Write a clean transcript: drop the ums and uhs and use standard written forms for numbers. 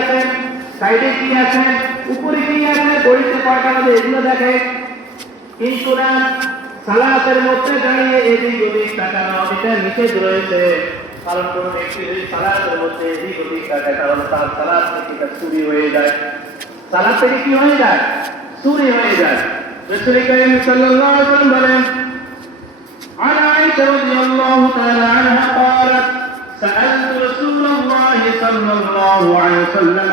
আছে, সাইডে কি আছে, উপরে কি আছে, গড়িতে কয়টা হবে এগুলো দেখে। কিন্তু না, সালাতের মধ্যে দাঁড়িয়ে এদিক ওদিক তাকানো এটা নিষেধ রয়েছে। কারণ কোন ব্যক্তি যদি সালাতের মধ্যে এদিক ওদিক তাকায় তাহলে তার সালাত থেকে চুরি হয়ে যায়। সালাত থেকে কি হয়ে যায়? চুরি হয়ে যায়। রাসূল করিম সাল্লাল্লাহু আলাইহি ওয়াসাল্লাম বলেন, عن عائشة رضي الله تعالى عنها قالت سألت رسول الله صلى الله عليه وسلم